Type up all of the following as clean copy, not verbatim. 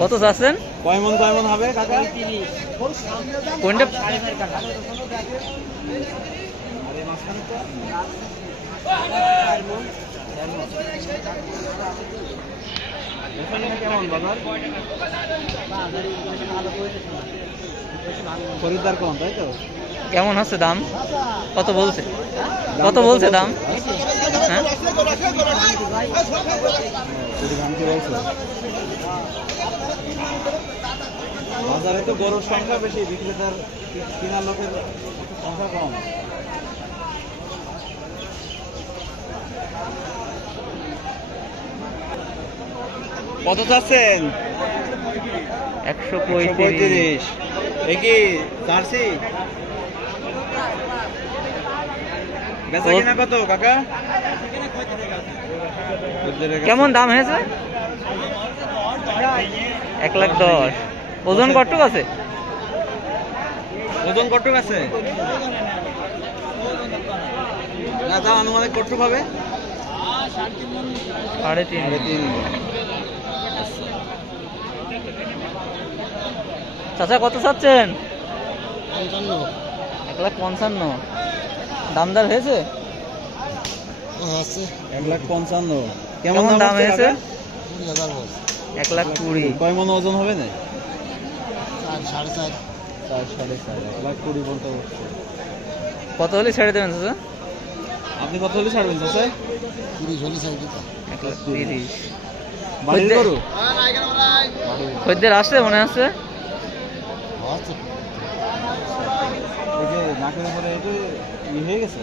কত চাচ্ছেন? কয় মন হবে কাকা? কোনটা? কেমন বাজার? খরিদ্দার কম, তাই তো? কেমন হচ্ছে দাম? কত বলছে? কত বলছে দাম? হ্যাঁ, বাজারে তো গরুর সংখ্যা বেশি, বিক্রেতার কেনার লোকের সংখ্যা কম। কত চাচ্ছেন? 135। এ কি জার্সি? বেচা কিনা কত কাকা? কেমন দাম হয়েছে? 1,10,000। ওজন কতটুকু আছে? ওজন কতটুকু আছে? না তা আনুমানিক কতটুকু হবে? 3.5। চাচা কত চাচ্ছেন? 1,55,000। দামদার হয়েছে? 1,55,000। কেমন দাম হয়েছে? 1,20,000। কয় মন ওজন হবে না? 4.5 1,20,000 বলতে হচ্ছে। কত হলে ছেড়ে দেবেন চাচা? আপনি কত হলে ছাড়বেন চাচা? 1,30,000। বাড়ির গরু? খদ্দের আসছে মনে আছে? এই যে নাকের উপরে একটু হয়ে গেছে।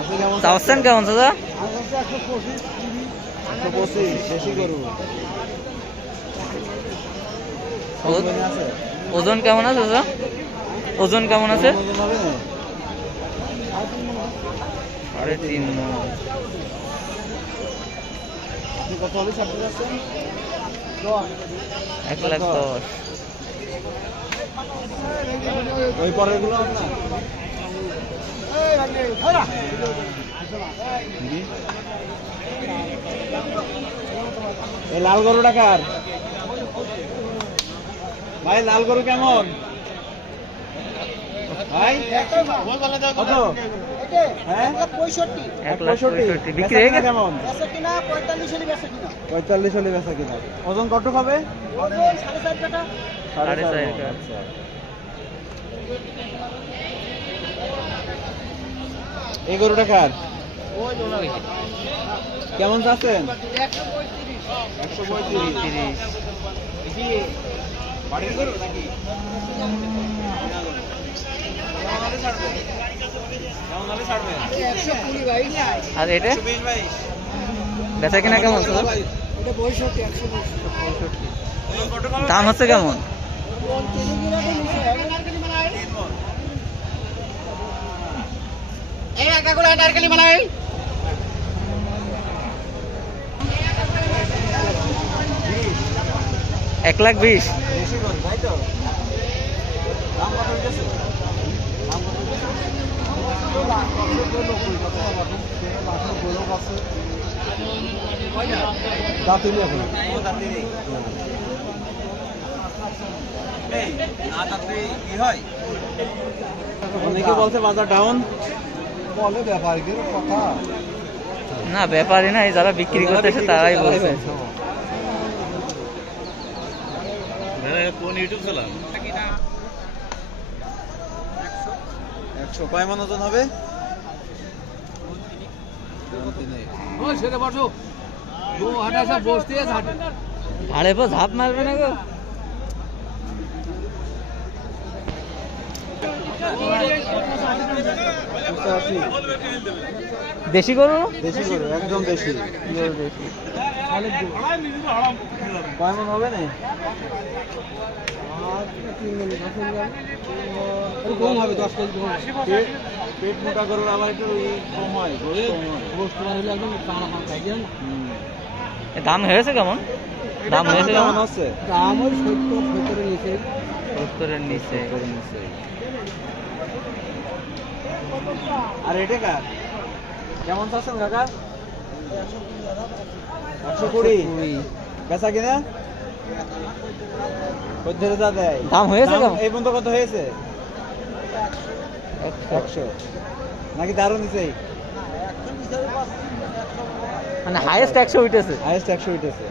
আপনি কেমন চাচ্ছেন কেমন চাচা? 125 দেশি গরু। আছে ওজন কেমন আছে চাচা? ওজন কেমন আছে? ওজন হবে না? 3.5 মণ। আপনি কত হলে ছাড়তে যাচ্ছেন? 1,10,000। ওই পরের গুলো আপনার? এই লাল গরুটা কার ভাই? লাল গরু কেমন ভাই? কত? হ্যাঁ, 1,65,000 বিক্রি হয়ে গেছে। কেমন? 45 হলে বেচা কিনা। ওজন কতটুকু হবে? 4.5 আচ্ছা। এই গরুটা কার? কেমন চাচ্ছেন? 135। বাড়ির গরু নাকি? আর এটা বেচা কিনা কেমন চাচা? দাম হচ্ছে কেমন? এক লাখ 20। অনেকে বলছে বাজার ডাউন, বলে ব্যাপারীদের কথা না, ব্যাপারই না, যারা বিক্রি করতেছে তারাই বলছে। কোন ইউটিউব চালান? 100 কয় মন ওজন হবে? আরে পর ঝাঁপ মারবে না গো। দেশি গরু? দেশি গরু, একদম দেশি। কয় মন হবে না? কম হবে, 10 কেজি কম। পেট মোটা গরুর আবার একটু কম হয়, দাম হয়েছে কেমন? দাম হয়েছে কেমন? হচ্ছে দাম ওই 70-70-এর নিচে। 70-এর নিচে। আর এটা কার কেমন চাচ্ছেন কাকা? 120 বেচা কিনা খদ্দের যা দেয় দাম হয়েছে কেমন? এই পর্যন্ত কত হয়েছে? 100 নাকি দারুণ নিচেই? মানে হাইয়েস্ট 100 উঠেছে। হাইয়েস্ট 100 উঠেছে।